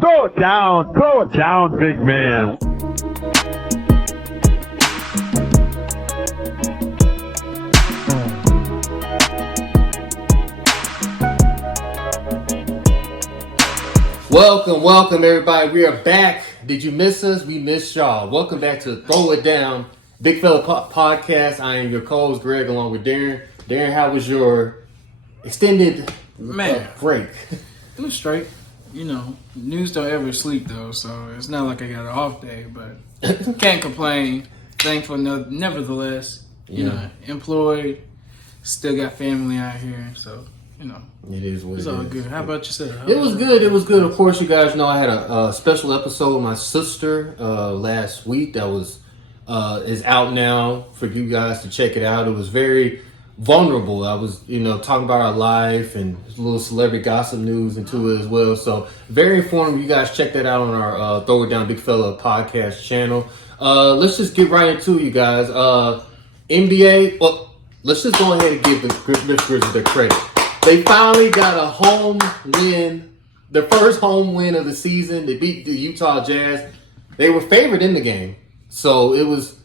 Throw it down, big man. Welcome, everybody. We are back. Did you miss us? We missed y'all. Welcome back to Throw It Down, Big Fella Podcast. I am your co-host, Greg, along with Darren. Darren, how was your extended break? It was straight. You know, news don't ever sleep, though, so it's not like I got an off day, but can't complain. Thankful, nevertheless. You know, employed, still got family out here, so... You know, it is what it is. It's all good. How about yourself? It was good. Of course, you guys know I had a special episode with my sister last week that was is out now for you guys to check it out. It was very vulnerable. I was, talking about our life and a little celebrity gossip news into it as well. So very informative. You guys check that out on our Throw It Down Big Fella podcast channel. Let's just get right into it, you guys. NBA. Well, let's just go ahead and give the Grizzlies their credit. They finally got a home win, the first home win of the season. They beat the Utah Jazz. They were favored in the game, so it was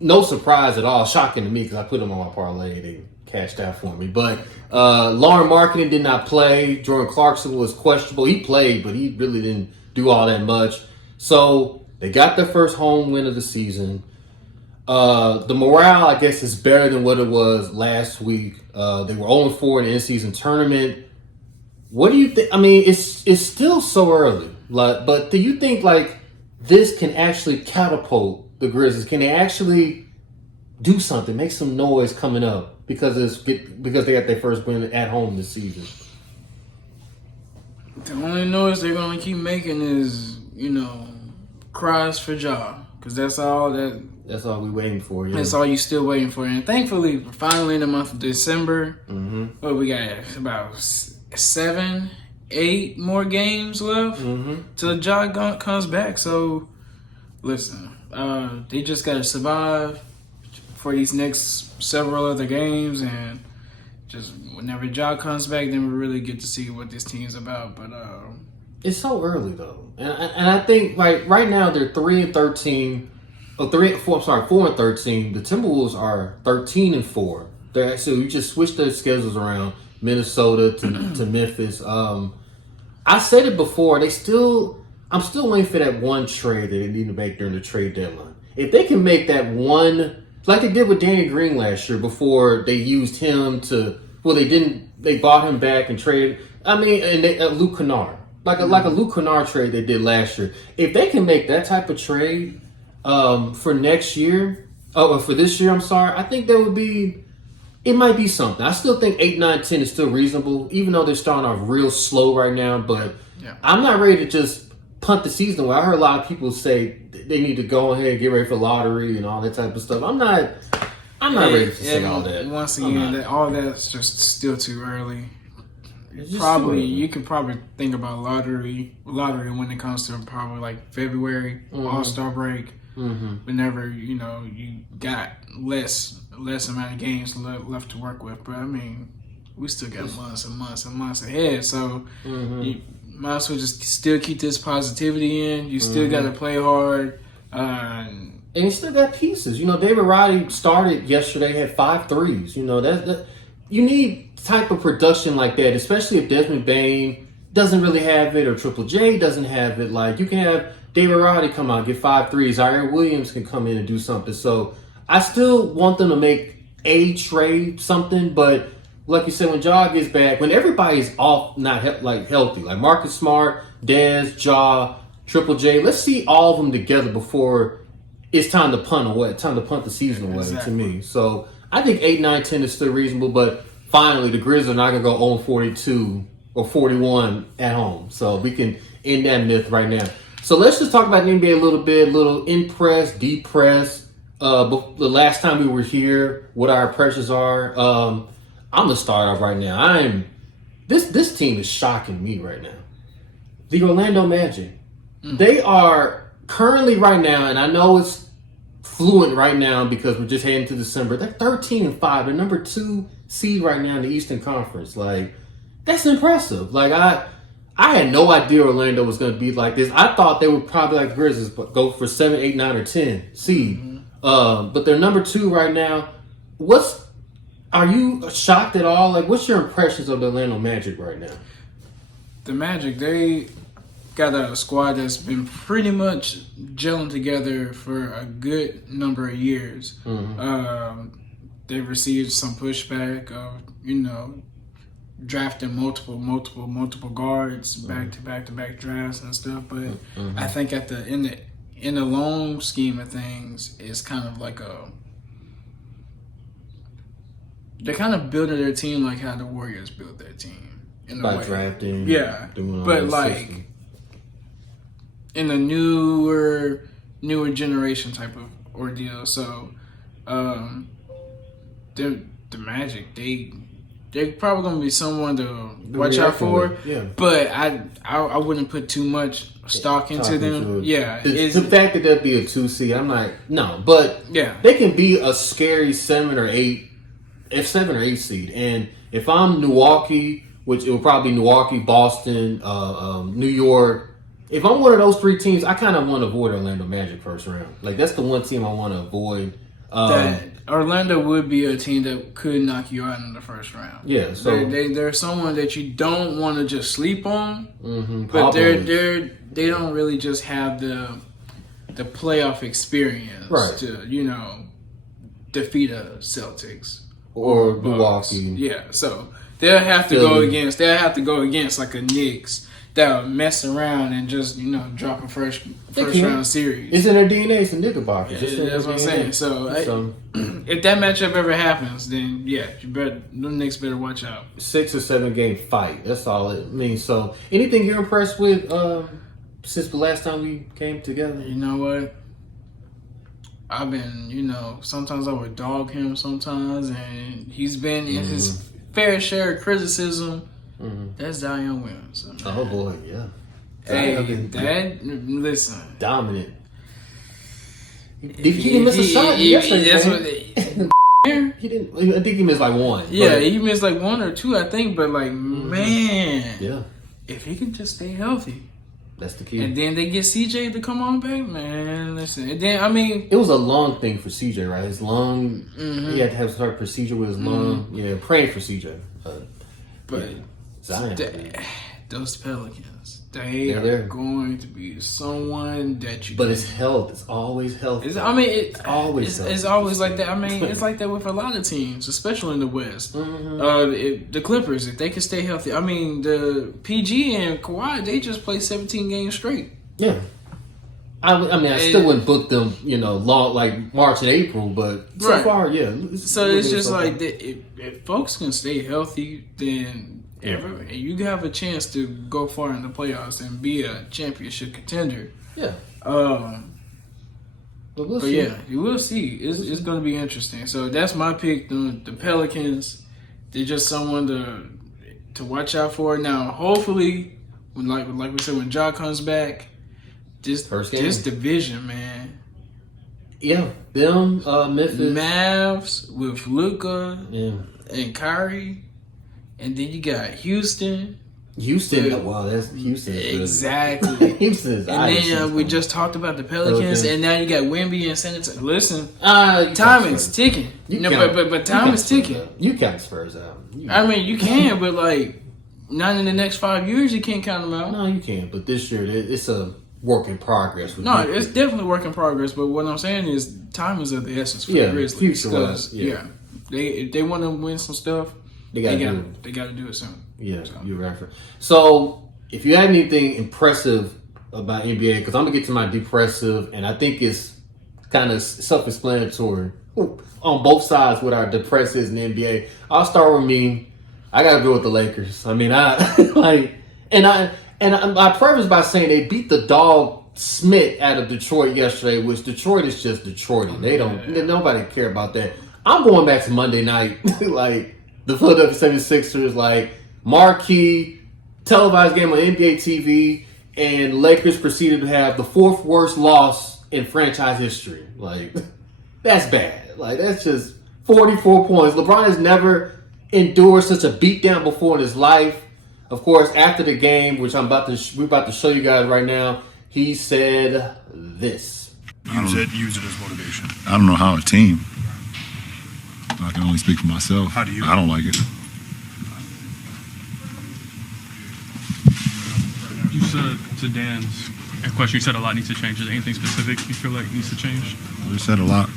no surprise at all. Shocking to me because I put them on my parlay. They cashed out for me. But Lauren Marketing did not play. Jordan Clarkson was questionable. He played, but he really didn't do all that much. So they got their first home win of the season. The morale, I guess, is better than what it was last week. They were 0-4 in the in-season tournament. What do you think? I mean, it's still so early. But do you think, this can actually catapult the Grizzlies? Can they actually do something, make some noise coming up because they got their first win at home this season? The only noise they're going to keep making is, cries for Ja. Because that's all we're waiting for. Yeah. That's all you still waiting for. And thankfully, we're finally in the month of December. Mm-hmm. But we got about 7-8 more games left till Ja comes back. So, listen, they just got to survive for these next several other games. And just whenever Ja comes back, then we really get to see what this team's about. But it's so early, though. And I think, right now, they're 3-13. 4-13. The Timberwolves are 13-4. So you just switch their schedules around, Minnesota to Memphis. I said it before. I'm still waiting for that one trade that they need to make during the trade deadline. If they can make that one, like they did with Danny Green last year, before they used him they bought him back and traded. Luke Kennard, like a Luke Kennard trade they did last year. If they can make that type of trade. For next year, for this year, I think it might be something. I still think 8, 9, 10 is still reasonable, even though they're starting off real slow right now, but I'm not ready to just punt the season away. I heard a lot of people say they need to go ahead and get ready for lottery and all that type of stuff. I'm not ready to say all that. Once again, all that's just still too early. You could probably think about lottery when it comes to probably like February, All-Star break. Mm-hmm. Whenever you got less amount of games left to work with, but we still got months and months and months ahead. So you might as well just still keep this positivity in. You still got to play hard, and you still got pieces. David Roddy started yesterday, had 5 threes. That you need type of production like that, especially if Desmond Bane doesn't really have it or Triple J doesn't have it. Like you can have David Roddy come out, get 5 threes. Iron Williams can come in and do something. So I still want them to make a trade something, but like you said, when Ja gets back, when everybody's off, not healthy, like Marcus Smart, Dez, Ja, Triple J, let's see all of them together before it's time to punt away, time to punt the season away. Exactly. To me. So I think 8, 9, 10 is still reasonable, but finally the Grizzlies are not going to go 0-42 or 41 at home. So we can end that myth right now. So let's just talk about the NBA a little bit, impressed, depressed. The last time we were here, what our impressions are. I'm going to start off right now. This team is shocking me right now. The Orlando Magic. Mm-hmm. They are currently right now, and I know it's fluent right now because we're just heading to December. They're 13-5. They're number 2 seed right now in the Eastern Conference. That's impressive. I had no idea Orlando was going to be like this. I thought they would probably like the Grizzlies, but go for 7, 8, 9, or 10 seed. But they're number 2 right now. Are you shocked at all? Like, what's your impressions of the Orlando Magic right now? The Magic, they got a squad that's been pretty much gelling together for a good number of years. They've received some pushback of, drafting multiple guards back to back drafts and stuff. But I think in the long scheme of things, it's kind of like they're kind of building their team like how the Warriors built their team in a way. Drafting, but like system. In a newer generation type of ordeal. So the Magic, they're probably gonna be someone to watch out for. Yeah. But I wouldn't put too much stock into them. The fact that they'll be a 2 seed, I'm like, no. But they can be a scary 7 or 8 seed. And if I'm Milwaukee, which it will probably be Milwaukee, Boston, New York. If I'm one of those 3 teams, I kind of want to avoid Orlando Magic first round. Like, that's the one team I want to avoid. That Orlando would be a team that could knock you out in the first round. Yeah, so they're someone that you don't want to just sleep on. But they don't really just have the playoff experience to defeat a Celtics or Milwaukee. Yeah, so they'll have to go against like a Knicks that'll mess around and just drop a first round series. It's in their DNA. It's a Knickerbockers. That's what I'm saying. So if that matchup ever happens, then the Knicks better watch out. 6 or 7 game fight. That's all it means. So anything you're impressed with since the last time we came together? You know what? I've been, sometimes I would dog him sometimes, and he's been in his fair share of criticism. That's Zion Williamson. Oh boy, yeah. Listen. Dominant. He missed a shot yesterday. He didn't. I think he missed like 1. Yeah, he missed like 1 or 2, I think. But man, if he can just stay healthy, that's the key. And then they get CJ to come on back, man. Listen, and then it was a lung thing for CJ, right? His lung. He had to have some procedure with his lung. Yeah, praying for CJ. But Zion, those Pelicans, they are going to be someone that you. But it's health. It's always health. It's always like that. It's like that with a lot of teams, especially in the West. The Clippers, if they can stay healthy. The PG and Kawhi, they just play 17 games straight. Yeah. I still wouldn't book them, long like March and April, but so far, yeah. So it's just like if folks can stay healthy, then you have a chance to go far in the playoffs and be a championship contender. Yeah. But we'll see. You will see. It's going to be interesting. So that's my pick. The Pelicans, they're just someone to watch out for. Now, hopefully, when like we said, when Ja comes back, this division, man. Yeah, them Memphis Mavs with Luka and Kyrie. And then you got Houston. Wow, that's Houston. Exactly. Houston is and then we just talked about the Pelicans, and now you got Wemby and San Antonio. Listen, time is ticking. But time is ticking. You count Spurs out. You can, but not in the next 5 years, you can't count them out. No, you can't. But this year, it's a work in progress. It's definitely work in progress. But what I'm saying is, time is of the essence for the Grizzlies. Because they want to win some stuff. They got to do it soon. Yeah, you're right. So, if you have anything impressive about NBA, because I'm going to get to my depressive, and I think it's kind of self-explanatory on both sides what our depressive is in the NBA. I'll start with me. I got to go with the Lakers. I preface by saying they beat the dog Smith out of Detroit yesterday, which Detroit is just Detroit. Nobody care about that. I'm going back to Monday night, the Philadelphia 76ers, marquee televised game on NBA TV, and Lakers proceeded to have the 4th worst loss in franchise history. That's bad. That's just 44 points. LeBron has never endured such a beatdown before in his life. Of course, after the game, which we're about to show you guys right now, he said this. Use it as motivation. I don't know how a team. I can only speak for myself. How do you? I don't like it. You said to Dan's question, you said a lot needs to change. Is there anything specific you feel like needs to change? I said a lot.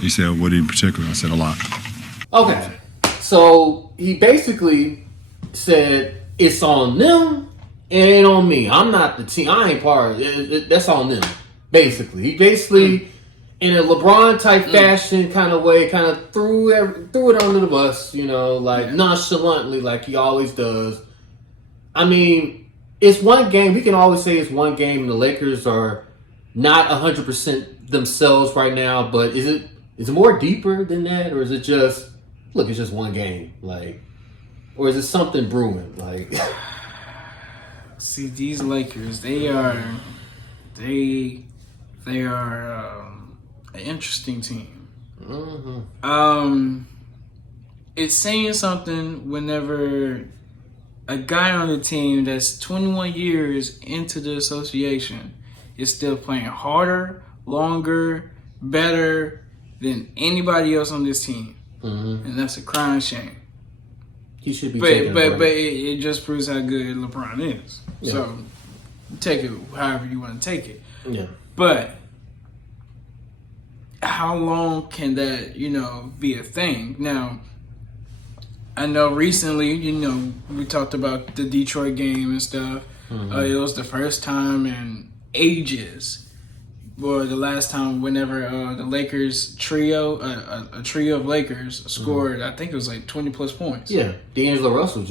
He said, what in particular? I said a lot. Okay. So he basically said, it's on them, it ain't on me. I'm not the team. I ain't part of it. That's on them, basically. He basically, in a LeBron-type fashion kind of way, kind of threw it under the bus, like nonchalantly, like he always does. I mean, it's one game. We can always say it's one game, and the Lakers are not 100% themselves right now, but is it more deeper than that, or is it just, look, it's just one game, like, or is it something brewing, like? See, these Lakers, they are an interesting team. Mm-hmm. It's saying something whenever a guy on the team that's 21 years into the association is still playing harder, longer, better than anybody else on this team. Mm-hmm. And that's a crying shame. He should be But it just proves how good LeBron is. Yeah. So take it however you want to take it. Yeah. But how long can that, be a thing? Now, I know recently, we talked about the Detroit game and stuff. Mm-hmm. It was the first time in ages, or the last time whenever the Lakers trio, a trio of Lakers scored, I think it was like 20 plus points. Yeah. D'Angelo Russell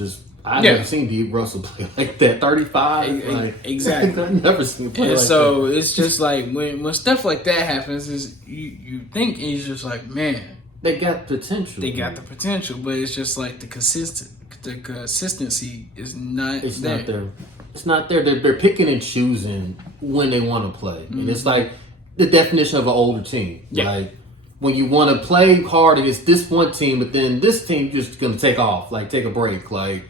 I've never seen D. Russell play like that. 35. Exactly. I've never seen him play And like so that. it's just like when stuff like that happens, is you think it's just like, man, They got potential. they got the potential, but it's just like the consistency is not It's there. not there. It's not there. They're picking and choosing when they want to play. And it's like the definition of an older team. Yeah. Like when you want to play hard against this one team, but then this team just going to take off, like take a break. Like,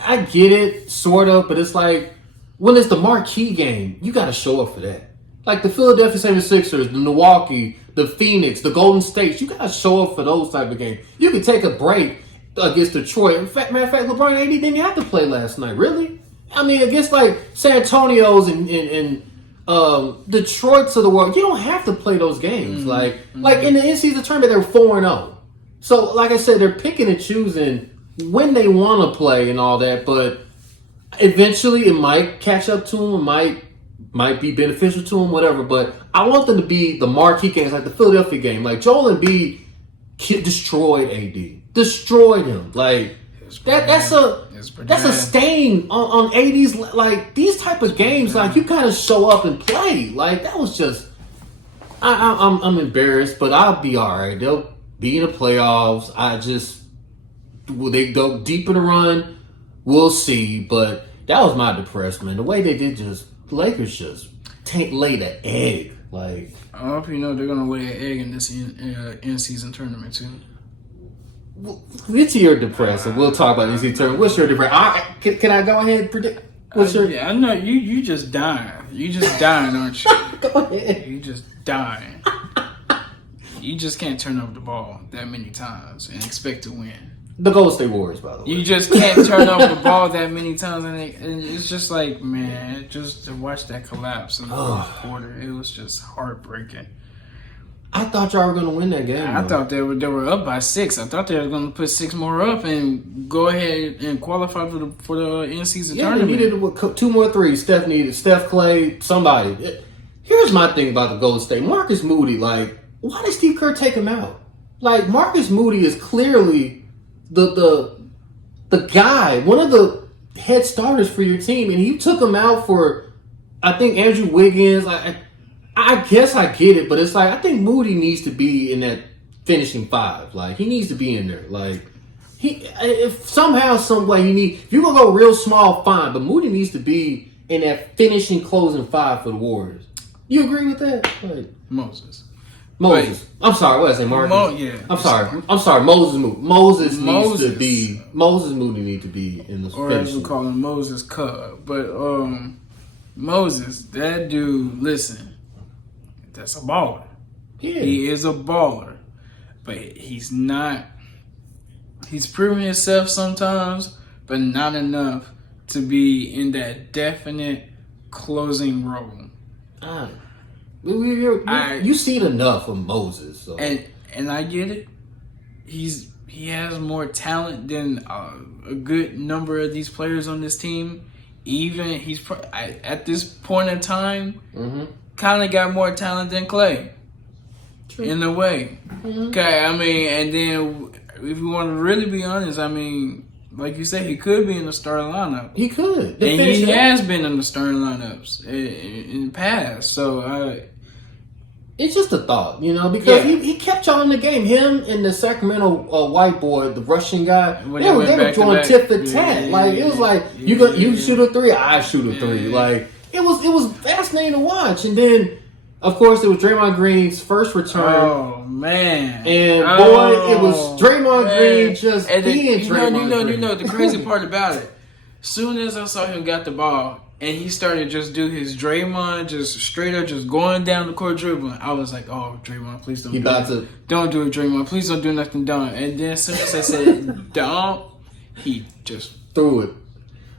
I get it, sort of, but it's like when it's the marquee game, you got to show up for that. Like the Philadelphia 76ers, the Milwaukee, the Phoenix, the Golden State, you got to show up for those type of games. You can take a break against Detroit. In fact, matter of fact, LeBron AD didn't have to play last night, really. I mean, against like San Antonio's and Detroit's of the world, you don't have to play those games. Like in the in-season tournament, they're 4-0. So, like I said, they're picking and choosing when they want to play and all that, but eventually it might catch up to them, it might be beneficial to them, whatever. But I want them to be the marquee games, like the Philadelphia game. Like Joel Embiid destroyed AD, destroyed him. Like that's a stain on AD's. Like these type of games, like you kind of show up and play. Like that was just. I'm embarrassed, but I'll be all right. They'll be in the playoffs. Will they go deep in the run? We'll see. But that was my depressed, man. The way they did the Lakers just laid an egg. Like, I hope you know they're going to lay an egg in this in-season tournament, too. Get to your depressing. We'll talk about this in turn. What's your depressing? Can I go ahead and predict? Yeah, I know. You just dying. You just dying, aren't you? Go ahead. You just dying. You just can't turn over the ball that many times and expect to win. The Golden State Warriors, by the way. You just can't turn over the ball that many times, and it's just like, man, just to watch that collapse in the fourth quarter, it was just heartbreaking. I thought y'all were going to win that game. I thought they were up by 6. I thought they were going to put 6 more up and go ahead and qualify for the in-season tournament. They needed 2 more threes. Steph, Clay, somebody. Here's my thing about the Golden State. Marcus Moody, like, why did Steve Kerr take him out? Like, Marcus Moody is clearly the guy, one of the head starters for your team, and you took him out for, I think, Andrew Wiggins. I guess I get it, but it's like I think Moody needs to be in that finishing 5. Like he needs to be in there. Like if somehow, some way if you're gonna go real small, fine, but Moody needs to be in that finishing closing 5 for the Warriors. You agree with that? Like, Moses. Moses. I'm sorry. What did I say, Marcus? Yeah. I'm sorry. Moses Moody. Moses Moody needs to be in the or as we call him, Moses Cub. But Moses, that dude. Listen, that's a baller. Yeah. He is a baller, but he's not. He's proven himself sometimes, but not enough to be in that definite closing role. You seen enough of Moses, so. and I get it. He has more talent than a good number of these players on this team. Even at this point in time, kind of got more talent than Clay. True. In a way. Okay, I mean, and then if you want to really be honest, I mean, like you said, he could be in the starting lineup. He could. And he has been in the starting lineups in the past. So, it's just a thought, you know, because he kept y'all in the game. Him and the Sacramento white boy, the Russian guy, they were going tit for tat. It was like, you shoot a three, I shoot a three. Like, it was fascinating to watch. And then, of course, it was Draymond Green's first return. Oh, man. And, boy, it was Draymond Green just being Draymond Green. You know, the crazy part about it, as soon as I saw him got the ball, and he started just do his Draymond, just straight up, just going down the court dribbling. I was like, "Oh, Draymond, please don't do it. Don't do it, Draymond. Please don't do nothing dumb." And then as soon as I said dumb, he just threw it.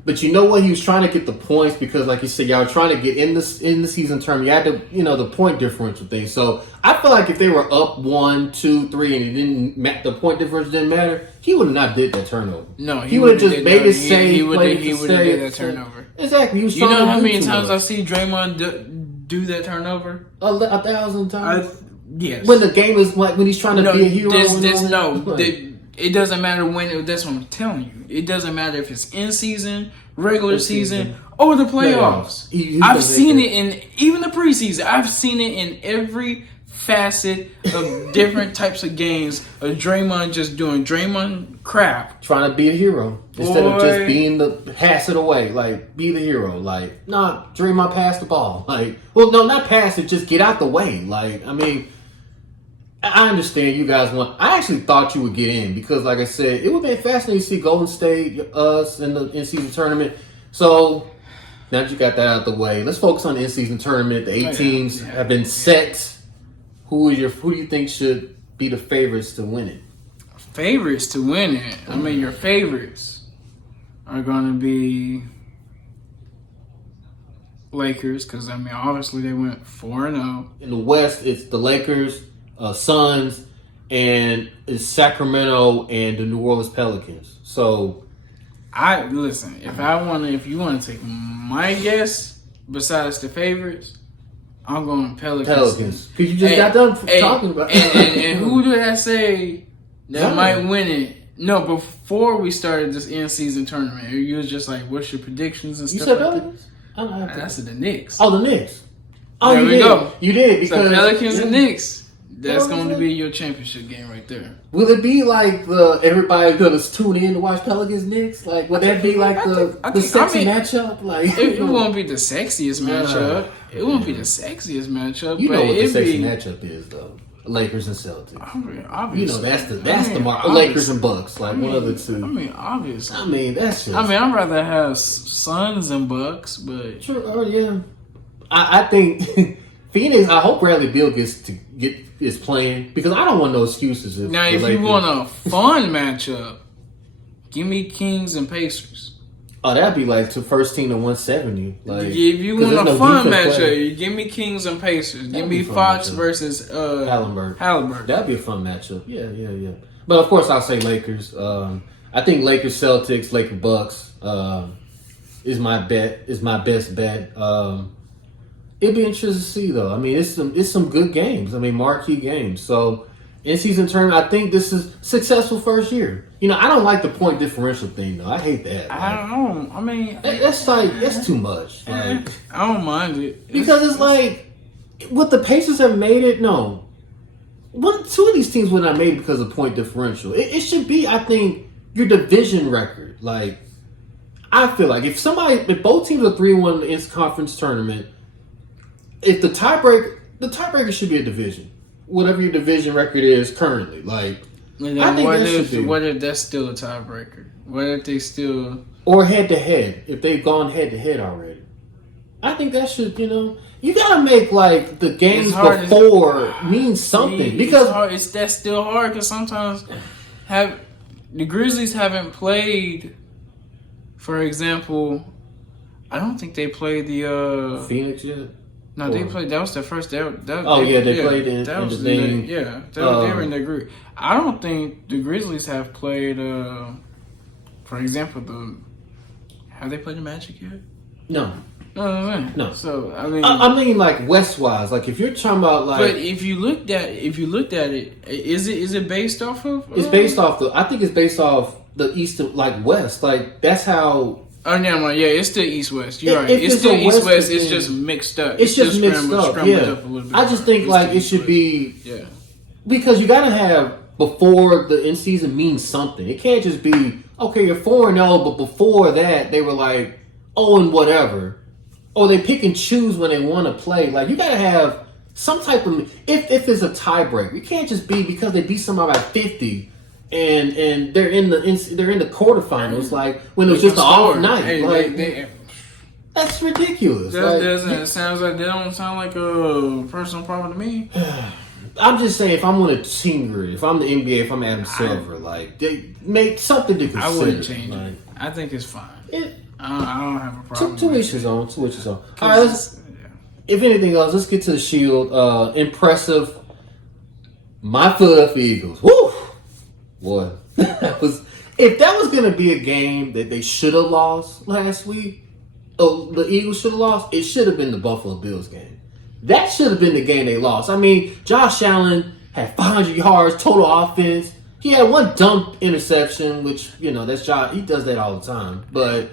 But you know what? He was trying to get the points because, like you said, y'all were trying to get in the season term. You had to, the point differential thing. So I feel like if they were up 1, 2, 3, and the point differential didn't matter, he would have not did that turnover. No, he would have just made it safe. He would have did that turnover. Exactly. He was you know how many times I see Draymond do that turnover? 1,000 times. Yes. When the game is like when he's trying to be a hero. It doesn't matter when. That's what I'm telling you. It doesn't matter if it's in season, regular season, or the playoffs. I've seen it in even the preseason. I've seen it in every facet of different types of games of Draymond just doing Draymond crap. Trying to be a hero. Instead of just being pass it away. Like, be the hero. Like, nah, Draymond pass the ball. Like, well, no, not pass it, just get out the way. Like, I mean, I understand you guys I actually thought you would get in because, like I said, it would have been fascinating to see Golden State, us, in the in-season tournament. So, now that you got that out of the way, let's focus on the in-season tournament. The 8 teams have been set. Who do you think should be the favorites to win it? Favorites to win it? I mean, your favorites are going to be Lakers because, I mean, obviously they went 4-0. In the West, it's the Lakers, Suns, and it's Sacramento and the New Orleans Pelicans. So, listen. If you want to take my guess, besides the favorites, I'm going Pelicans. Because you just got done talking about it. And who did I say that might win it? No, before we started this in-season tournament, you was just like, "What's your predictions and stuff?" You said Pelicans? I said the Knicks. Oh, the Knicks. Oh, there we go. You did because Pelicans and Knicks. That's going to be your championship game right there. Will it be like everybody gonna tune in to watch Pelicans Knicks? Like, would that be like the sexy matchup? Like, it won't be the sexiest matchup. It won't be the sexiest matchup. You know what the sexy matchup is, though. Lakers and Celtics. Obviously. You know that's the mark. Lakers and Bucks, like one of the two. I mean, obviously. I mean, that's just. I mean, I'd rather have Suns and Bucks, but sure. Oh yeah. I think Phoenix. I hope Bradley Beal is playing because I don't want no excuses. Now, if you want a fun matchup, give me Kings and Pacers. Oh, that'd be like the first team to 170. Like, if you want a fun matchup, give me Kings and Pacers. Give me Fox versus Halliburton. That'd be a fun matchup. Yeah. But of course, I'll say Lakers. I think Lakers, Celtics, Lakers, Bucks is my bet. Is my best bet. It'd be interesting to see, though. I mean, it's some good games. I mean, marquee games. So, in-season tournament, I think this is successful first year. I don't like the point differential thing, though. I hate that. I mean, that's too much. Like, I don't mind it because it's like what the Pacers have made it. No, two of these teams would not made it because of point differential. It should be, I think, your division record. Like, I feel like if both teams are 3-1 in the conference tournament. If the tiebreaker should be a division. whatever your division record is currently. Like, And I think what that if should be. what if that's still a tiebreaker? What if they still Or head to head, if they've gone head to head already. I think that should, you gotta make like the games It's hard. before mean something because that's still hard because sometimes the Grizzlies haven't played. For example, I don't think they played the Phoenix yet. No, they played. That was their first. They They played in that was the thing. they were in their group. I don't think the Grizzlies have played. For example, have they played the Magic yet? No. No. So I mean, I mean like West wise, like if you're talking about like, but if you looked at it, is it based off of? it's based off I think it's based off the East like West, like that's how. Oh, never mind. Yeah, it's still East West. You're right. If It's it's still a East West West. It's thing, just mixed up. It's just mixed up. scrambled Yeah, up a little bit. I just think It's like still it East should West. be Yeah. because you gotta have before the in season means something. It can't just be okay. You're 4-0, but before that they were like 0 and whatever, or they pick and choose when they want to play. Like you gotta have some type of if it's a tiebreaker. You can't just be because they beat somebody by 50. And they're in the quarterfinals, like when it was just an off night. Hey, like that's ridiculous. That Like, doesn't. It sounds like they don't sound like a personal problem to me. I'm just saying, if I'm on a team grid, if I'm the NBA, if I'm Adam Silver, like they make something to consider. I wouldn't change like, it. I think it's fine. It, I don't have a problem. two with each his it. own. Two each his own. All right, if anything else, let's get to the Shield. Impressive. My Philadelphia Eagles. Woo! Boy, if that was going to be a game that they should have lost last week, the Eagles should have lost, it should have been the Buffalo Bills game. That should have been the game they lost. I mean, Josh Allen had 500 yards, total offense. He had one dumb interception, which, that's Josh. He does that all the time. But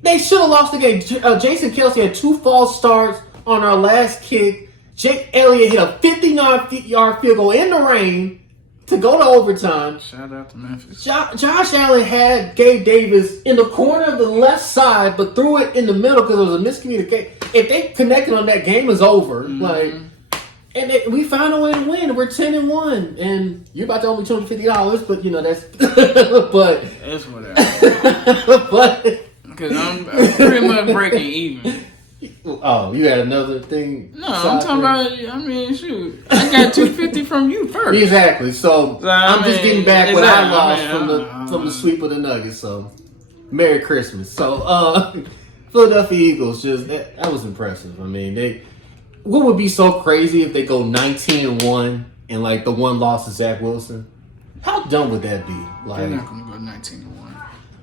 they should have lost the game. Jason Kelce had 2 false starts on our last kick. Jake Elliott hit a 50-yard field goal in the rain to go to overtime. Shout out to Memphis. Josh Allen had Gabe Davis in the corner of the left side, but threw it in the middle because there was a miscommunication. If they connected on that, game is over. We found a way to win. We're 10-1, and you're about to owe me $250. But that's but It's whatever. but Because I'm pretty much breaking even. oh, you had another thing. No, I'm talking about. I mean, shoot, I got $250 from you first. Exactly. So I'm just getting back what I lost exactly. from the sweep of the Nuggets. So Merry Christmas. So Philadelphia Eagles, that was impressive. I mean, what would be so crazy if they go 19-1 and like the one loss is Zach Wilson? How dumb would that be? Like, They're not gonna go 19-1.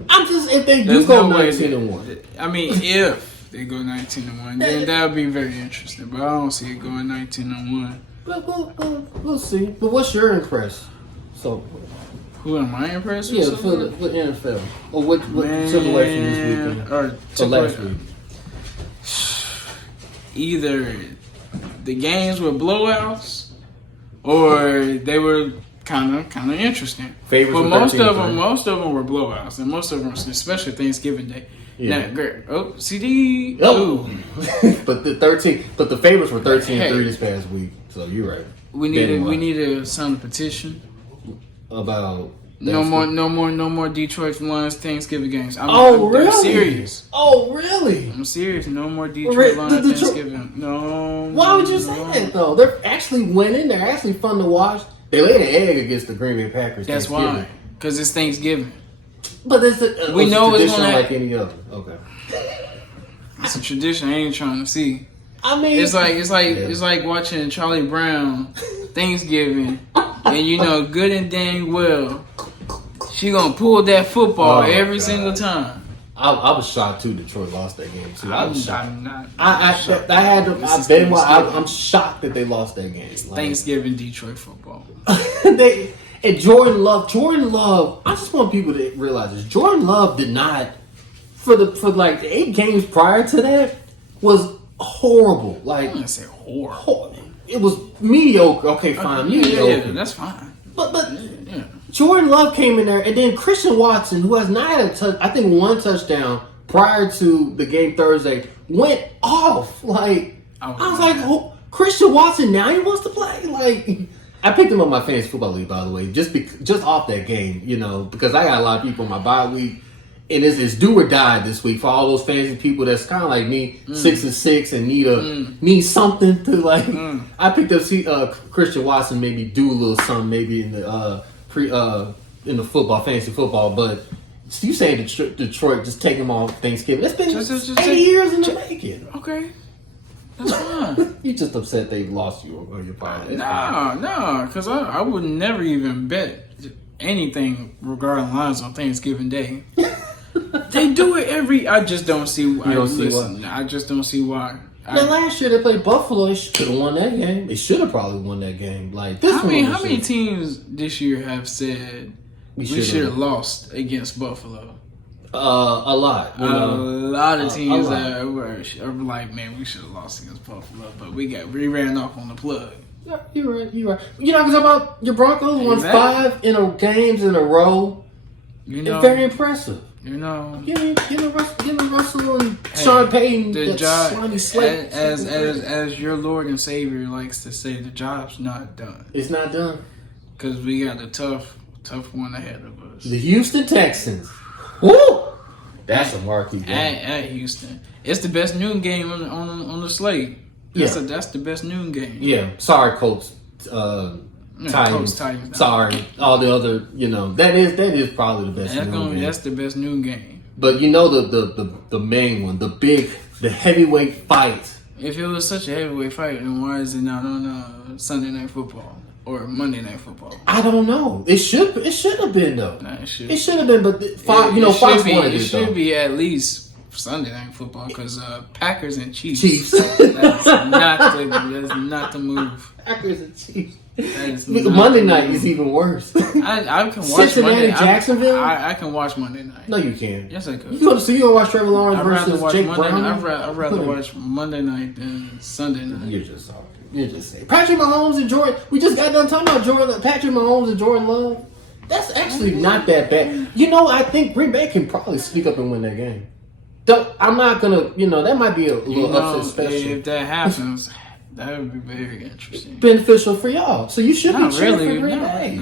I'm just if they do There's go no way 19-1. I mean, if they go 19-1, then that would be very interesting. But I don't see it going 19-1. We'll see. But what's your impress? So Who am I impressed with? yeah, for the NFL or what took away from this weekend Or or last week? Either the games were blowouts or they were kind of interesting. Favorites But were most 13, of them, right? were blowouts, and most of them, especially Thanksgiving Day. Yeah. Now, great. Oh, CD. Oh. Ooh. but the favorites were 13-3 this past week. So you're right. We need to sign a petition. About No more Detroit Lions Thanksgiving games. Really? I'm serious. Oh, really? I'm serious. No more Detroit Re- Lions the Detroit- Thanksgiving. No. Why would you say that though? They're actually winning. They're actually fun to watch. They laid an egg against the Green Bay Packers. That's Thanksgiving. why. Because it's Thanksgiving. But it's We know a it's tradition gonna like any other. Okay. It's a tradition I ain't trying to see. I mean, It's like watching Charlie Brown Thanksgiving, and good and dang well she gonna pull that football every single time. I was shocked too. Detroit lost that game too. I was shocked. I'm not. I had to. I'm shocked that they lost that game. Like, Thanksgiving Detroit football. And Jordan Love. I just want people to realize this. Jordan Love did not for like the 8 games prior to that was horrible. Like I'm gonna say horrible. It was mediocre. Okay, fine, mediocre. Yeah, that's fine. But Yeah. Jordan Love came in there, and then Christian Watson, who has not had I think one touchdown prior to the game Thursday, went off. Like I was like, Christian Watson now he wants to play. Like, I picked him up in my fantasy football league, by the way, just off that game, because I got a lot of people in my bye week, and it's do or die this week for all those fantasy people that's kind of like me, 6-6, and need something to like. I picked up Christian Watson, maybe do a little something, maybe in the in the fantasy football, but. You say Detroit just take them on Thanksgiving. It's been just 8 years in the making. Okay. That's fine. You just upset they lost you on your podcast. No, because I would never even bet anything regarding lines on Thanksgiving Day. They do it I just don't see why. I just don't see why. Now, last year they played Buffalo. They should have won that game. They should have probably won that game. Like this. How many teams this year have said we should have lost against Buffalo? A lot. A lot of teams are like, man, we should have lost against Buffalo, but we ran off on the plug. Yeah, you're right. You're not talking about your Broncos won 5 games in a row. It's very impressive. Give me Russell and Sean Payton. The job, as your Lord and Savior likes to say, the job's not done. It's not done because we got a tough one ahead of us. The Houston Texans. Woo! That's a marquee game. At Houston. It's the best noon game on the slate. That's the best noon game. Yeah. Sorry, Colts. Titans. Sorry. All the other, that is probably the best noon game. That's the best noon game. But the main one, the heavyweight fight. If it was such a heavyweight fight, then why is it not on Sunday Night Football? Or Monday Night Football? I don't know. It should have been though. Nah, it should have been, but Fox wanted it. It should be at least Sunday Night Football because Packers and Chiefs. That's not the move. Packers and Chiefs. Monday night is even worse. I can watch Cincinnati, Jacksonville. I can watch Monday night. No, you can't. Yes, I could. You gonna watch Trevor Lawrence versus Jake Brown? I'd rather watch Monday night than Sunday night. You're just talking. You're just saying. Patrick Mahomes and Jordan. We just got done talking about Patrick Mahomes and Jordan Love. That's actually not that bad. I think Green Bay can probably sneak up and win that game. I'm not gonna. That might be a little upset special. If that happens. That would be very interesting. Beneficial for y'all. So you should be cheering for Green Bay.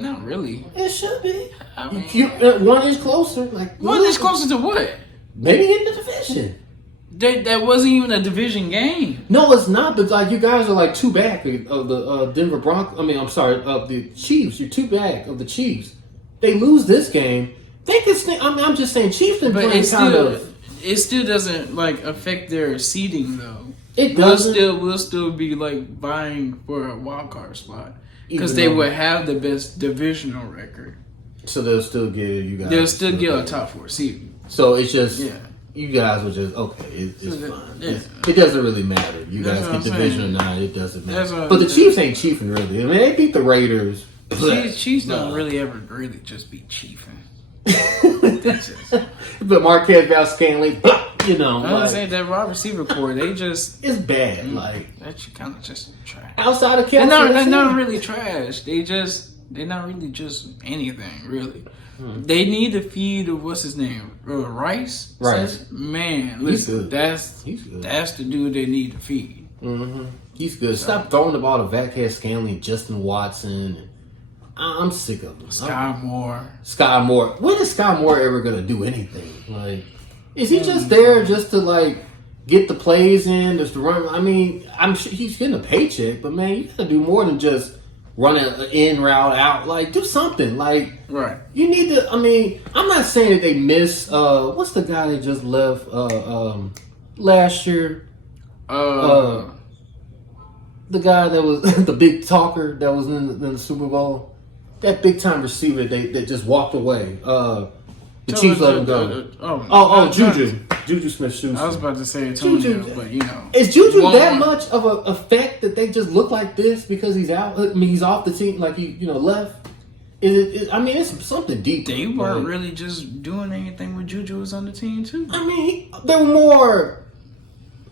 Not really. It should be. One inch closer. One inch closer to what? Maybe in the division. That wasn't even a division game. No, it's not. But you guys are 2 back of the Denver Broncos. Of the Chiefs. You're 2 back of the Chiefs. They lose this game. They can sneak. I'm just saying, Chiefs been playing It still doesn't affect their seeding though. It doesn't. We'll still be vying for a wild card spot because they would have the best divisional record. So they'll still get you guys. They'll still get a top 4 seed. So it's just you guys were just okay. It's fine. Yeah. It doesn't really matter. You guys get division or not. It doesn't matter. But the Chiefs ain't chiefing really. They beat the Raiders. Chiefs don't really ever really just be chiefing. But Marquez Valdez-Scantling, I'm saying that wide receiver core, they just it's bad. That's kind of just trash. Outside of Kelsey, they're not really trash. They're not really just anything really. They need to feed what's his name, Rice. Man, listen, that's the dude they need to feed. Mm-hmm. He's good. Stop throwing the ball to Valdez-Scantling, Justin Watson. I'm sick of him. Sky Moore. When is Sky Moore ever gonna do anything? Is he just there just to get the plays in, just to run? I'm sure he's getting a paycheck, but man, you gotta do more than just run an in route out. Do something. Right. You need to. I'm not saying that they miss. What's the guy that just left last year? The guy that was the big talker that was in the Super Bowl. That big time receiver that just walked away. The Chiefs let him go. Juju Smith-Schuster. I was about to say Antonio, but is Juju that much of an effect that they just look like this because he's out? He's off the team, he left. Is it? It's something deep. They weren't really just doing anything when Juju was on the team too. They were more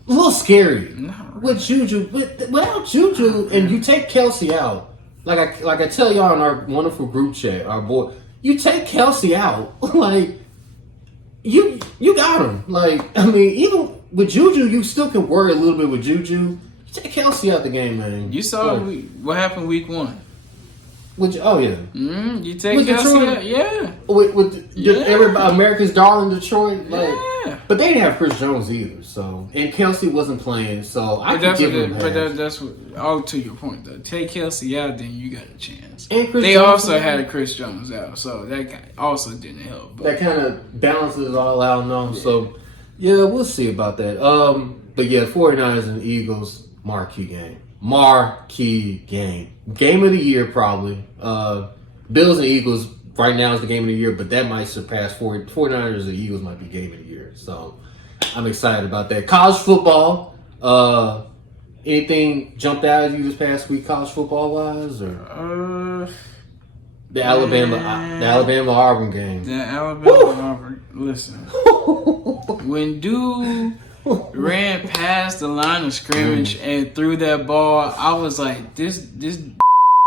a little scary with Juju. Without Juju, and you take Kelsey out. Like I tell y'all in our wonderful group chat, our boy, you take Kelsey out, you got him. Even with Juju, you still can worry a little bit with Juju. Take Kelsey out the game, man. You saw what happened week 1. Oh yeah. You take With Kelsey Detroit? out, yeah. With everybody, America's darling Detroit. Like, Yeah. but they didn't have Chris Jones either. So, and Kelsey wasn't playing. So I could give him. That's what. All to your point though. Take Kelsey out, then you got a chance. And Chris they Jones also had Chris Jones out, so that also didn't help. But that kind of balances it all out. No, so yeah, we'll see about that. But yeah, 49ers and Eagles marquee game. Game of the year, probably. Bills and Eagles right now is the game of the year, but that might surpass 49ers and Eagles might be game of the year. So I'm excited about that. College football. Anything jumped out at you this past week, college football wise, or the Alabama Auburn game? The Alabama Auburn. Listen, when dude ran past the line of scrimmage and threw that ball, I was like, this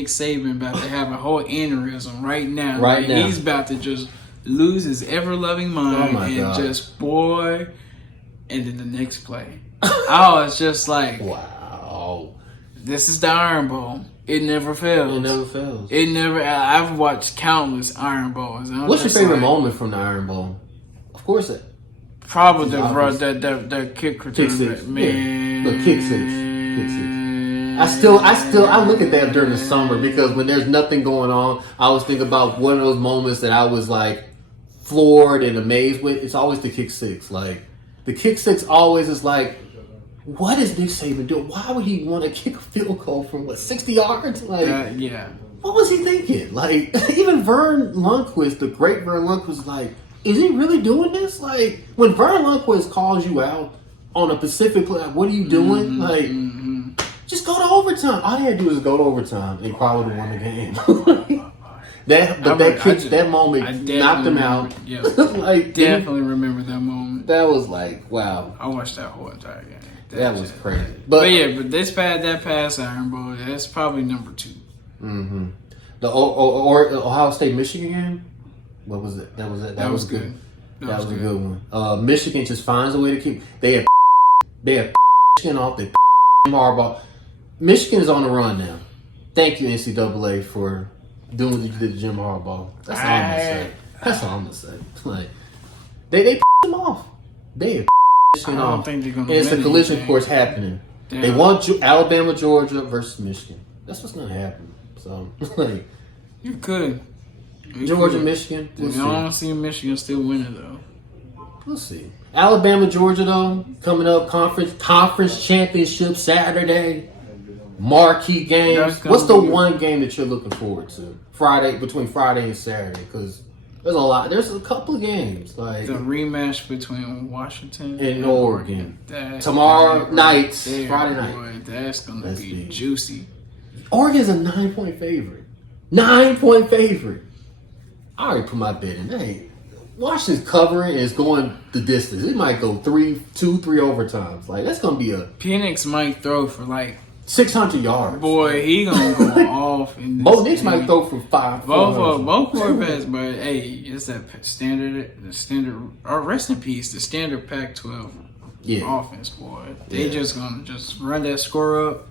Saban about to have a whole aneurysm right now. Right now. He's about to just lose his ever-loving mind God. just, boy, and then the next play. I was just like, wow. This is the Iron Bowl. It never fails. It never fails. I've watched countless Iron Bowls. What's your favorite moment from the Iron Bowl? Of course, probably the kick return. Kick six. Man. Yeah. Kick six. I look at that during the summer because when there's nothing going on, I always think about one of those moments that I was like floored and amazed with. It's always the kick six. Like the kick six always is like, what is Nick Saban doing? Why would he want to kick a field goal from 60 yards? Like, yeah. What was he thinking? Like, even Vern Lundquist, the great Vern Lundquist, was like, is he really doing this? Like, when Vern Lundquist calls you out on a Pacific play, what are you doing? Just go to overtime. All you had to do is go to overtime and probably would have won the game. that moment knocked him out. Yeah. Definitely remember that moment. That was like, wow. I watched that whole entire game. That was crazy. But that past Iron Bowl, that's probably number 2. Mm-hmm. The Ohio State Michigan game. What was it? That was good. That was a good one. Michigan just finds a way to keep. They had Michigan off. They Harbaugh. Michigan is on the run now. Thank you, NCAA, for doing what you did to Jim Harbaugh. That's all I'm gonna say. Like they him off. They Michigan I don't off. think they're gonna. And it's a collision anything. course happening. Damn. They want Alabama, Georgia versus Michigan. That's what's gonna happen. So like you could. Georgia, Michigan. I don't see Michigan still winning though. We'll see. Alabama, Georgia though, coming up conference championship Saturday. Marquee games. What's the one game that you're looking forward to? Between Friday and Saturday, because there's a lot. There's a couple of games like the rematch between Washington and Oregon tomorrow night, Friday night. Boy, that's gonna be juicy. Oregon's a 9-point favorite. 9-point favorite. I already put my bet in. Hey, Washington's covering and is going the distance. It might go 3 overtimes. Like that's gonna be a Penix might throw for like 600 yards. Boy, he gonna go off. Bo Nix might throw for 5. Both quarterbacks, but hey, it's that standard. Or rest in peace, the standard Pac-12 offense, boy. They just gonna run that score up,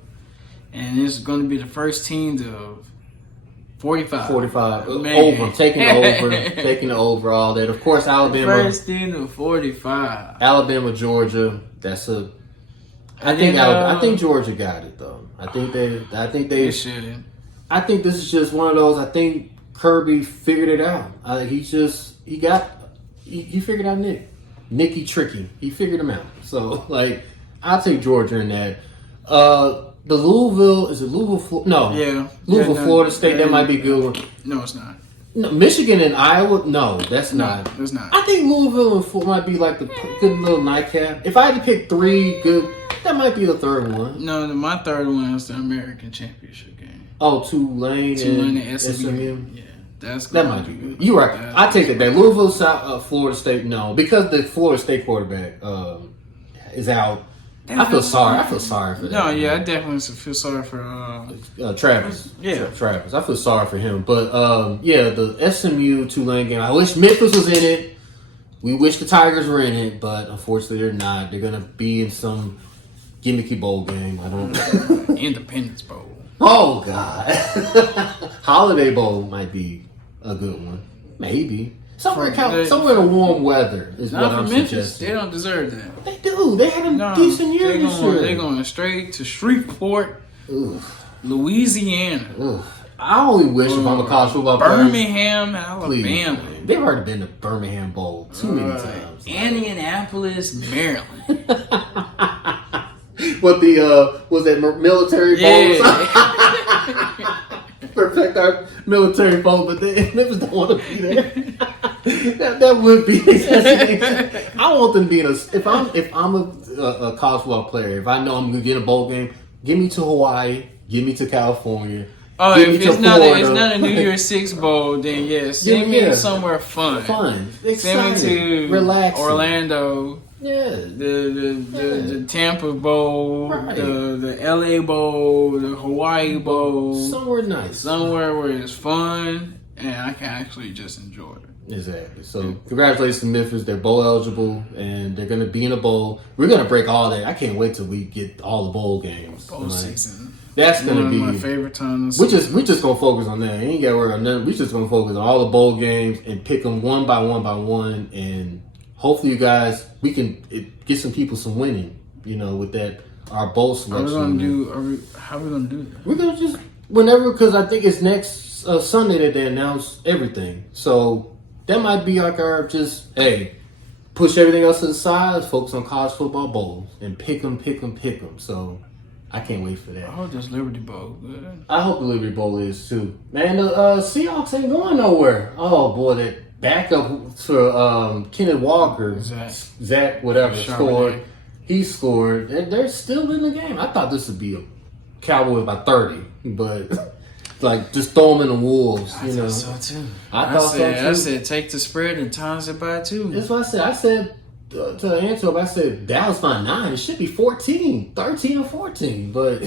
and it's gonna be the first team to 45. Over. Taking the over, all that. Of course, Alabama. First team to 45. Alabama, Georgia. I think Georgia got it though. I think they shouldn't. I think this is just one of those. I think Kirby figured it out. He figured out Nicky Tricky. He figured him out. So like, I'll take Georgia in that. The Louisville, is it Louisville? No. Yeah. Louisville, Florida State, that might be a good one. No, it's not. No, Michigan and Iowa, no, that's not. It's not. I think Louisville and Florida might be like the good little nightcap. If I had to pick 3 good, that might be the third one. No, my third one is the American Championship game. Oh, Tulane and SMU. Yeah, that might be good. You're right. I take it back. Louisville, Florida State, no. Because the Florida State quarterback is out. I feel sorry for that. No, yeah, I definitely feel sorry for Travis. Yeah, Travis. I feel sorry for him. But the SMU Tulane game. I wish Memphis was in it. We wish the Tigers were in it, but unfortunately they're not. They're gonna be in some gimmicky bowl game. I don't. Independence Bowl. Oh God, Holiday Bowl might be a good one. Maybe somewhere in warm weather is what Not I'm for Memphis. suggesting. They don't deserve that. They do. They had a decent year this year. They're going straight to Shreveport, Oof. Louisiana. Oof. I only wish if I'm a college football player. Birmingham, Alabama. They've already been to Birmingham Bowl too many times. Indianapolis, Maryland. What was that military bowl? Yeah. Perfect our military bowl, but they Memphis don't want to be there. that would be necessity. I want them to be in a. If I'm a college football player, if I know I'm gonna get a bowl game, give me to Hawaii, give me to California. Oh, give if me it's to not Florida. a New Year's Six bowl, then yes, send me to somewhere fun. Exciting, Send me to relaxing. Orlando. Yeah, The Tampa Bowl, Right. the LA Bowl, the Hawaii Bowl, somewhere nice, somewhere where it's fun and I can actually just enjoy it. Exactly. So congratulations to Memphis. They're bowl eligible and they're going to be in a bowl. We're going to break all that. I can't wait till we get all the bowl games. Bowl season. That's going to be my favorite time. We just going to focus on that. Ain't got to worry about nothing. We just going to focus on all the bowl games and pick them one by one, and hopefully you guys we can get some people some winning. With that our bowl selection. How are we gonna do that? We're gonna just whenever, because I think it's next Sunday that they announce everything. So that might be like our push everything else to the side, let's focus on college football bowls and pick them. So I can't wait for that. I hope this Liberty Bowl good. I hope the Liberty Bowl is too. Man, the Seahawks ain't going nowhere. Oh boy, that backup for Kenneth Walker, Zach whatever, scored. He scored. They're still in the game. I thought this would be a Cowboys by 30, but like just throw them in the wolves. I thought so too. I said take the spread and times it by 2. That's what I said. I said to Antwerp, I said Dallas by 9. It should be 13 or 14, but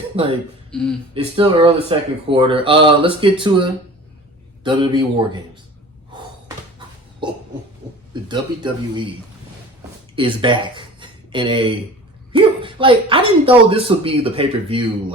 it's still early second quarter. Let's get to it. WWE War Games. The WWE is back in I didn't know this would be the pay-per-view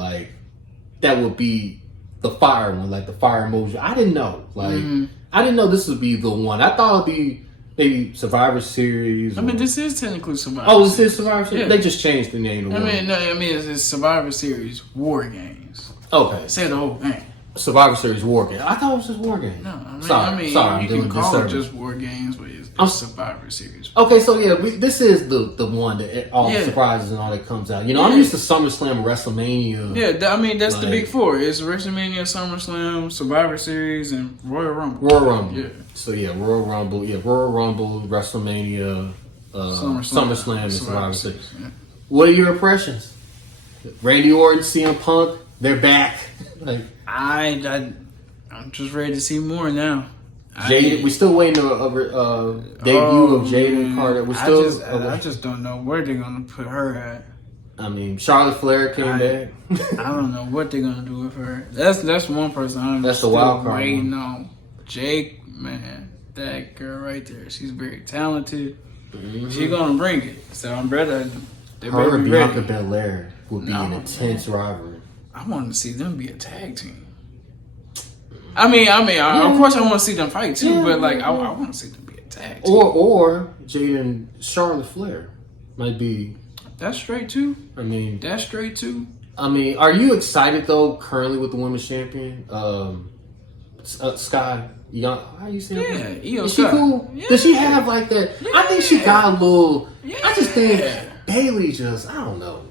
that would be the fire one, the fire emoji. I didn't know. I didn't know this would be the one. I thought it'd be maybe Survivor Series. This is technically Survivor. Oh, this is Survivor Series? Yeah. They just changed the name. It's Survivor Series War Games. Okay. Say the whole thing. Survivor Series War Games. I thought it was just War Games. No, Sorry, you can call it just War Games, but it's Survivor Series. Okay, so this is the one that all the surprises and all that comes out. I'm used to SummerSlam, WrestleMania. Yeah, that's the big four. It's WrestleMania, SummerSlam, Survivor Series, and Royal Rumble. Yeah. So Royal Rumble. Yeah, Royal Rumble, WrestleMania, SummerSlam, and Survivor Series. Yeah. What are your impressions? Randy Orton, CM Punk, they're back. I'm just ready to see more now. We still waiting on a debut of Jaden Carter. I just don't know where they're gonna put her at. Charlotte Flair came back. I don't know what they're gonna do with her. That's one person That's the wild card. Waiting on. Jake, man, that girl right there. She's very talented. Mm-hmm. She's gonna bring it. So I'm ready. Her and Bianca Belair would be an intense rivalry. I want to see them be a tag team. Of course I want to see them fight too, but I want to see them be a tag team. Or Jaden Charlotte Flair might be. That's straight too. That's straight too. Are you excited though? Currently with the women's champion, Sky. How you say that? Yeah, is she cool? Yeah. Does she have that? Yeah. I think she got a little. Yeah. I just think Bailey I don't know,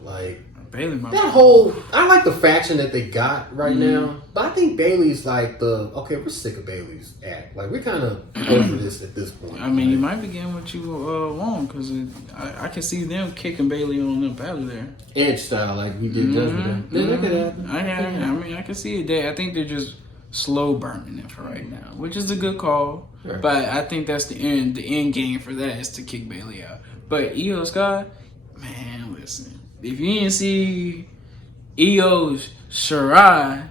Bailey, I like the faction that they got right now, but I think Bailey's we're sick of Bailey's act. We're kind of over this at this point. You might be getting what you want, because I can see them kicking Bailey on up out of there. Edge style, like we did Judgment Day. That could happen. I can see it. I think they're just slow burning it for right now, which is a good call. Sure. But I think that's the end game for that is to kick Bailey out. But Io Sky, man, listen. If you didn't see Io Shirai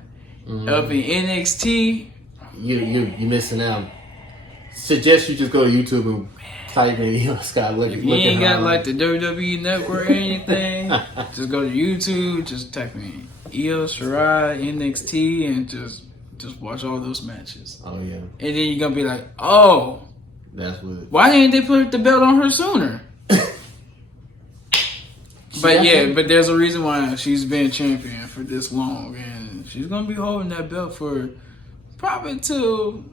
up in NXT, you're missing out. Suggest you just go to YouTube and Type in Io Sky. Look If you ain't got like the WWE Network or anything, just go to YouTube. Just type in Io Shirai NXT and just watch all those matches. Oh yeah. And then you're gonna be like, oh, that's what. why didn't they put the belt on her sooner? But yeah, but there's a reason why she's been champion for this long, and she's gonna be holding that belt for probably till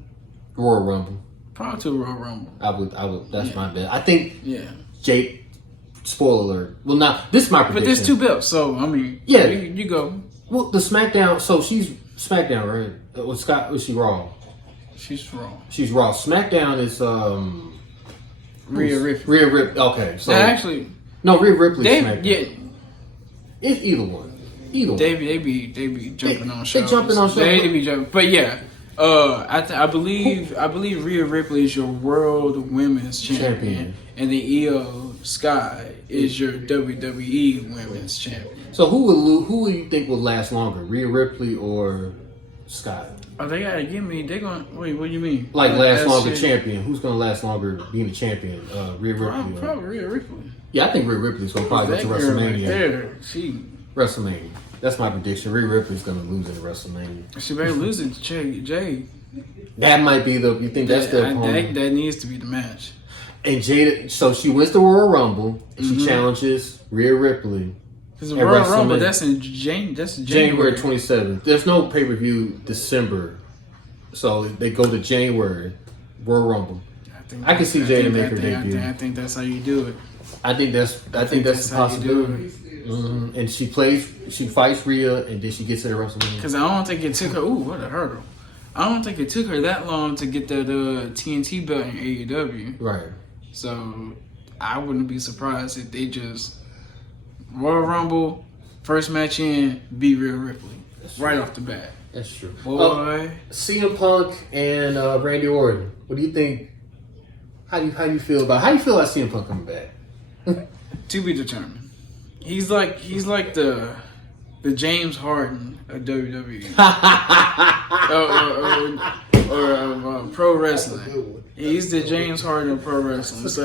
Royal Rumble. Royal Rumble. I would. That's my bet. I think. Yeah. Jake. Spoiler alert. Well, now this is my prediction. But there's 2 belts, so I mean, yeah, you go. Well, the SmackDown. So she's SmackDown, right? Was she Raw? She's Raw. She's Raw. SmackDown is Rhea Ripley. Rhea Ripley. Okay, so actually, no, Rhea Ripley. SmackDown. Yeah, it's either one. Either one. they be jumping on shows. They jumping on shows. They be jumping, but yeah. I believe Rhea Ripley is your World Women's Champion, and the Io Sky is your WWE Women's Champion. So who do you think will last longer, Rhea Ripley or Sky? Oh, they gotta give me. They gonna wait. What do you mean? Like last longer champion? Who's gonna last longer being the champion? Rhea Ripley. Probably Rhea Ripley. Yeah, I think Rhea Ripley's gonna probably go to WrestleMania. WrestleMania. That's my prediction. Rhea Ripley's gonna lose in WrestleMania. She better lose it to Jay. That might be the. You think that's the opponent? That needs to be the match. And Jada, so she wins the Royal Rumble. And she challenges Rhea Ripley. Because the Royal Rumble, that's in January 27th. There's no pay per view December, so they go to January Royal Rumble. I can see Jada make her debut. I think that's how you do it. I think that's a possibility. Mm-hmm. And she fights Rhea, and then she gets to the WrestleMania. Because I don't think it took her. Ooh, what a hurdle! I don't think it took her that long to get that TNT belt in AEW. Right. So I wouldn't be surprised if they just Royal Rumble first match in beat Rhea Ripley right off the bat. That's true. Boy, CM Punk and Randy Orton. What do you think? How do you feel about CM Punk coming back? To be determined. He's like the James Harden of WWE or pro wrestling. He's the James Harden of pro wrestling. So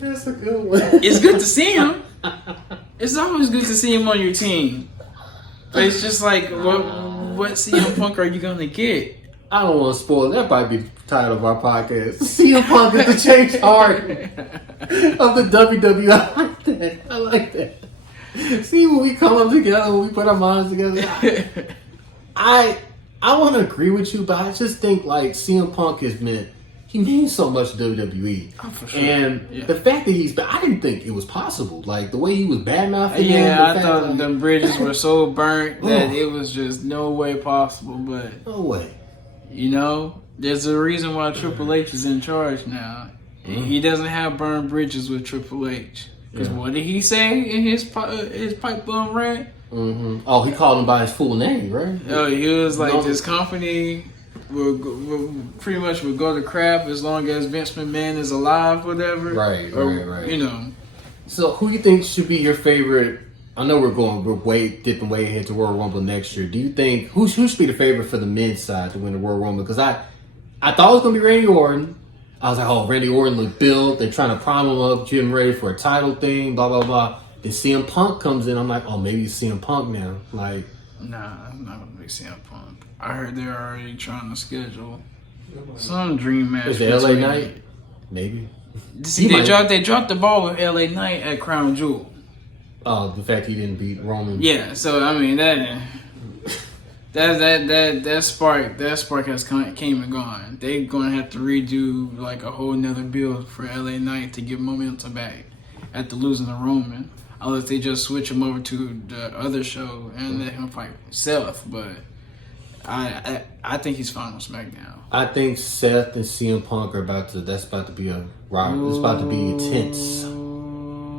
that's a good one. It's good to see him. It's always good to see him on your team. But it's just like what CM Punk are you gonna get? I don't want to spoil it. That might be the title of our podcast. CM Punk is the James Harden of the WWE. I like that. See, when we come up together, when we put our minds together, I want to agree with you, but I just think like CM Punk he means so much to WWE. Oh, for sure. And the fact that I didn't think it was possible. Like the way he was badmouthing. Yeah, I thought the bridges were so burnt that it was just no way possible. But no way. You know, there's a reason why Triple H is in charge now. And he doesn't have burned bridges with Triple H. Because what did he say in his pipe bomb rant? Mm-hmm. Oh, he called him by his full name, right? Oh, he was like, this company will pretty much go to crap as long as Vince McMahon is alive, whatever. Right. You know. So, who do you think should be your favorite? I know we're dipping way ahead to Royal Rumble next year. Do you think who should be the favorite for the men's side to win the Royal Rumble? Because I thought it was going to be Randy Orton. I was like, oh, Randy Orton looked built. They're trying to prime him up, get him ready for a title thing, blah, blah, blah. Then CM Punk comes in. I'm like, oh, maybe it's CM Punk now. Like, nah, it's not going to be CM Punk. I heard they're already trying to schedule some dream match. Is it LA Knight? Maybe. See, they dropped the ball with LA Knight at Crown Jewel. Oh, the fact he didn't beat Roman. Yeah, so I mean that spark has came and gone. They're gonna have to redo like a whole nother build for LA Knight to get momentum back after losing to Roman, unless they just switch him over to the other show and let him fight Seth. But I think he's fine on SmackDown. I think Seth and CM Punk are about to be a rival. It's about to be intense.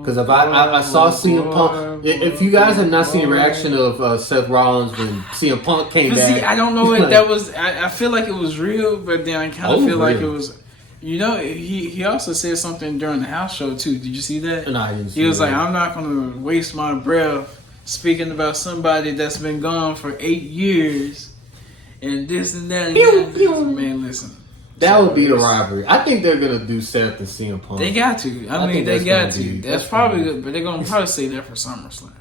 Because if I saw CM Punk, if you guys have not seen the reaction of Seth Rollins when CM Punk came back. See, I don't know if that was, I feel like it was real, but then I kind of feel like it was, you know, he also said something during the house show too. Did you see that? No, I didn't see He was that. like, I'm not going to waste my breath speaking about somebody that's been gone for 8 years and this and that. And that. Man, listen. That would be the rivalry. I think they're gonna do Seth and CM Punk. They got to. I mean, they got to. That's probably good, but they're gonna probably save that for SummerSlam.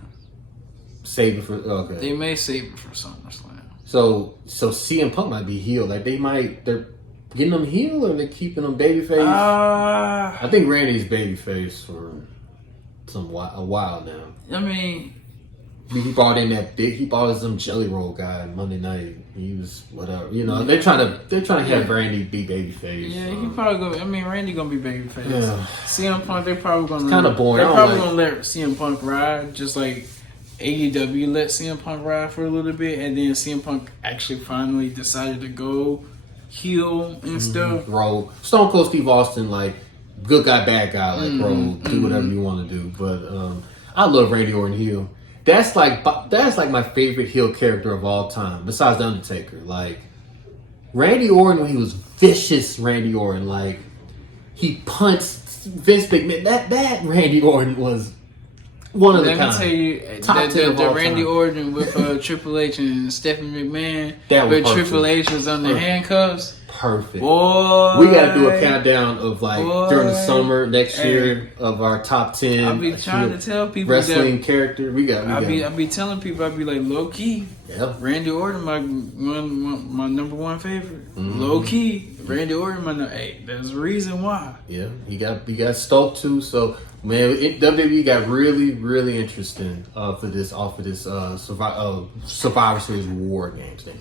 Save it for okay. They may save it for SummerSlam. So CM Punk might be healed. Like they're getting them healed, or they're keeping them babyface. I think Randy's babyface for a while now. I mean, he brought in he brought in some jelly roll guy Monday night. He was whatever, you know. They're trying to have Randy be babyface. Yeah, he probably go. I mean, Randy gonna be babyface. Yeah. CM Punk, they're probably gonna. It's kind of boring. They're probably gonna let CM Punk ride, just like AEW let CM Punk ride for a little bit, and then CM Punk actually finally decided to go heel and stuff. Roll. Stone Cold Steve Austin, like good guy, bad guy, like roll, do whatever you want to do. But I love Randy Orton heel. That's like my favorite heel character of all time, besides The Undertaker. Like Randy Orton, when he was vicious, Randy Orton, like he punched Vince McMahon. That Randy Orton was one of the kind. Let me tell you, the Randy Orton with Triple H and Stephanie McMahon, where Triple H was under handcuffs. Perfect. Boy, we got to do a countdown of during the summer next year of our top 10. I'll be trying to tell people wrestling character. I be telling people. I'll be like low key. Yep. Randy Orton, my number one favorite. Low key, Randy Orton. Hey, there's a reason why. Yeah, he got stoked too. So man, WWE got really interesting off of this Survivor Series War Games thing.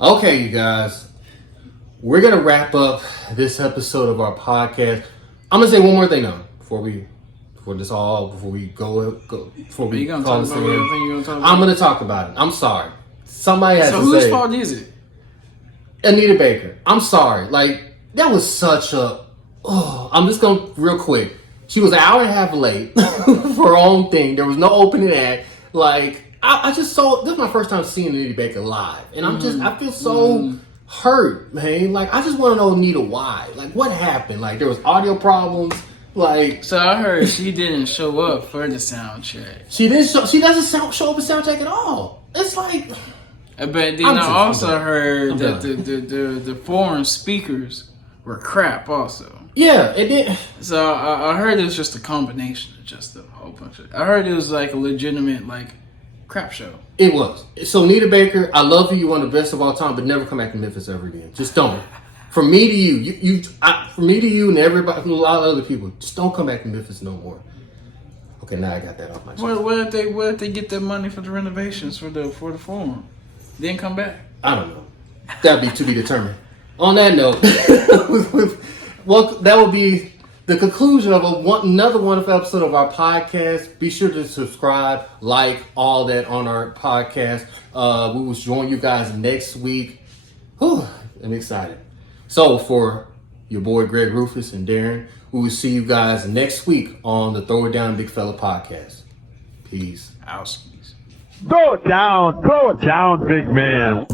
Okay, you guys. We're going to wrap up this episode of our podcast. I'm going to say one more thing though, before we call this in. I'm going to talk about it. I'm sorry. Somebody has to say. So whose fault is it? Anita Baker. I'm sorry. Like, that was such a... I'm just going to, real quick. She was an hour and a half late for her own thing. There was no opening act. Like, I just saw... This is my first time seeing Anita Baker live. And I feel so... hurt, man. Like, I just want to know, Anita, why? Like, what happened? Like, there was audio problems. Like, so I heard she didn't show up for the sound check. She doesn't show up at sound check at all. It's like, but then I also heard that the foreign speakers were crap. Also, yeah, it did. So I heard it was just a combination of just a whole bunch of. I heard it was like a legitimate crap show. It was. So Anita Baker, I love you. You're one of the best of all time, but never come back to Memphis ever again. Just don't. From me to you, from me to you, and everybody, a lot of other people, just don't come back to Memphis no more. Okay, now I got that off my chest. Where did they get their money for the renovations for the forum? Then come back. I don't know. That'd be to be determined. On that note, well, that will be the conclusion of another wonderful episode of our podcast. Be sure to subscribe, like, all that on our podcast. We will join you guys next week. Whew, I'm excited. So for your boy Greg Rufus and Darren, we will see you guys next week on the Throw It Down Big Fella podcast. Peace. Auskies. Throw it down, big man.